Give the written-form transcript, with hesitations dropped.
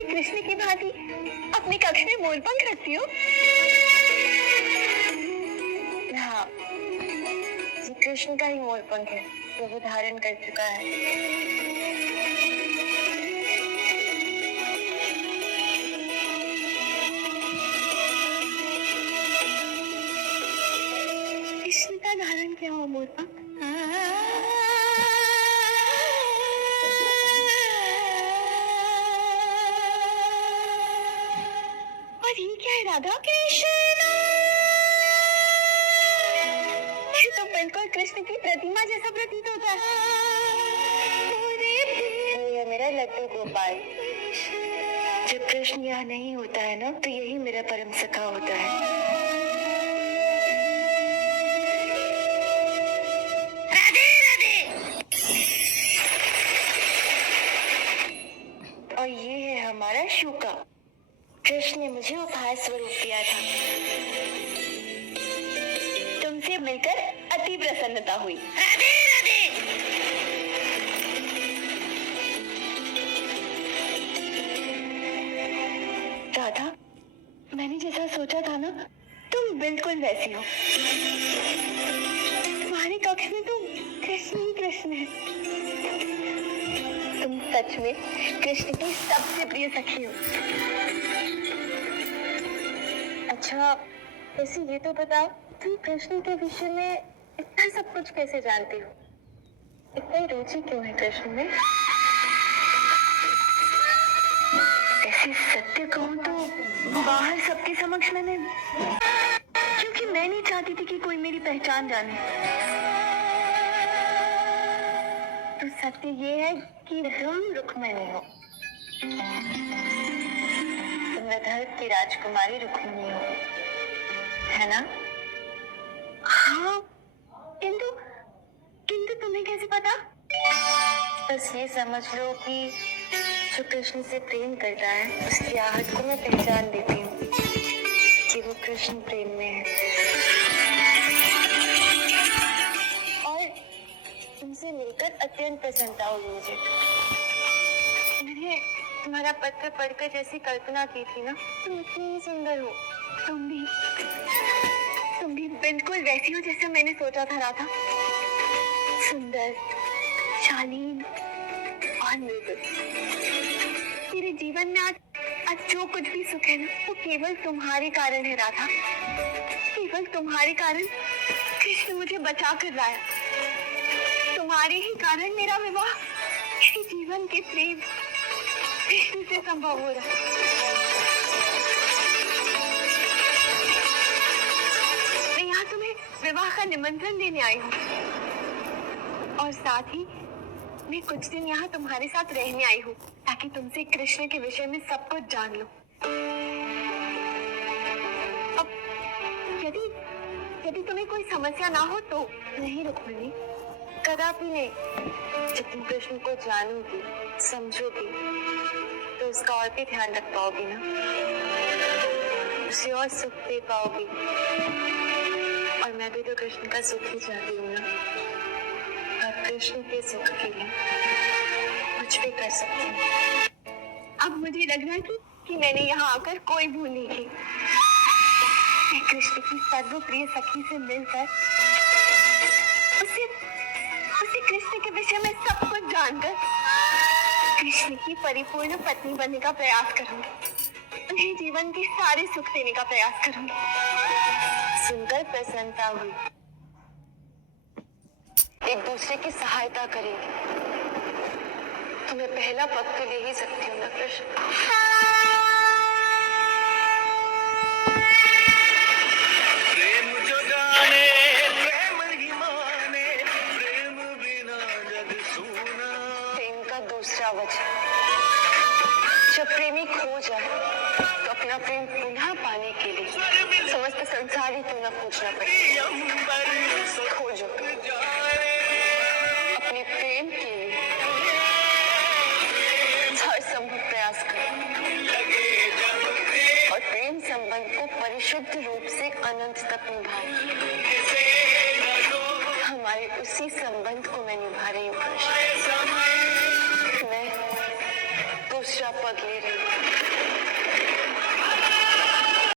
कृष्ण की भांति अपने कक्ष में मोरपंख रखती हो? हाँ, ये कृष्ण का ही मोरपंख है जो वो धारण कर चुका है। कृष्ण का धारण किया हुआ मोरपंख। और ये क्या है राधा? कृष्ण, ये तो बिल्कुल कृष्ण की प्रतिमा जैसा प्रतीत होता है। ये मेरा लड्डू गोपाल। जब कृष्ण यहाँ नहीं होता है ना, तो यही मेरा परम सखा होता है। राधे राधे। और ये है हमारा शुका। कृष्ण ने मुझे उपहार स्वरूप दिया था। तुमसे मिलकर अति प्रसन्नता हुई। राधे राधे। राधा, मैंने जैसा सोचा था ना, तुम बिल्कुल वैसी हो। तुम्हारे कक्ष में तो कृष्ण ही कृष्ण है। तुम सच में कृष्ण की सबसे प्रिय सखी हो। अच्छा, वैसे ये तो बताओ, तुम कृष्ण के विषय में इतना सब कुछ कैसे जानती हो? इतनी रुचि क्यों है कृष्ण में? ऐसे सत्य कहूँ तो बाहर सबके समक्ष मैंने, क्योंकि मैं नहीं चाहती थी कि कोई मेरी पहचान जाने। तो सत्य ये है कि तुम रुक्मिणी हो। तुम विदर्भ की राजकुमारी रुक्मिणी हो, है ना? हाँ, किंतु किंतु तुम्हें कैसे पता? बस ये समझ लो कि जो कृष्ण से प्रेम करता है, उसकी आहट को मैं पहचान देती हूँ कि वो कृष्ण प्रेम में है। और तुमसे मिलकर अत्यंत प्रसन्नता हुई मुझे। मैंने तुम्हारा पत्र पढ़कर जैसी कल्पना की थी ना, तुम इतनी ही सुंदर हो। तुम भी बिल्कुल वैसी हो जैसे मैंने सोचा था राधा। सुंदर, शालीन और मृदुल। मेरे जीवन में आज जो कुछ भी सुख है ना, वो केवल तुम्हारे कारण है राधा। केवल तुम्हारे कारण कृष्ण मुझे बचा कर लाया। तुम्हारे ही कारण मेरा विवाह, मेरे जीवन के प्रेम कृष्ण से संभव हो रहा है। मैं यहाँ तुम्हें विवाह का निमंत्रण देने आई हूँ, और साथ ही मैं कुछ दिन यहाँ तुम्हारे साथ रहने आई हूँ, ताकि तुमसे कृष्ण के विषय में सब कुछ जान लो। अब यदि तुम्हें कोई समस्या ना हो तो। नहीं रुक्मिणी, कदापि नहीं। जब तुम कृष्ण को जानोगी, समझोगी, तो उसका और भी ध्यान रख पाओगी ना, उसे और सुख दे पाओगी। और मैं भी तो कृष्ण का सुख ही चाहती हूँ ना, और कृष्ण के सुख के लिए कुछ भी कर सकती हूँ। अब मुझे लग रहा है कि मैंने यहाँ आकर कोई भूल नहीं की। मैं कृष्ण की सर्वप्रिय सखी से मिलकर उसे कृष्ण के विषय में सब कुछ जानकर कृष्ण की परिपूर्ण पत्नी बनने का प्रयास करूंगी। उन्हें जीवन के सारे सुख देने का प्रयास करूंगी। सुनकर प्रसन्नता हुई। एक दूसरे की सहायता करेंगे। तुम्हें पहला पग तो ले ही सकती हूँ ना कृष्ण। दूसरा वचन, जब प्रेमी खो जाए तो अपना प्रेम पुनः पाने के लिए समस्त संसार ही क्यों न खोजना पड़े। खोजो अपने प्रेम के लिए हर संभव प्रयास करो, और प्रेम संबंध को परिशुद्ध रूप से अनंत तक निभाओ। हमारे उसी संबंध को मैं निभा रही हूँ। मैं शपथ ले रही हूँ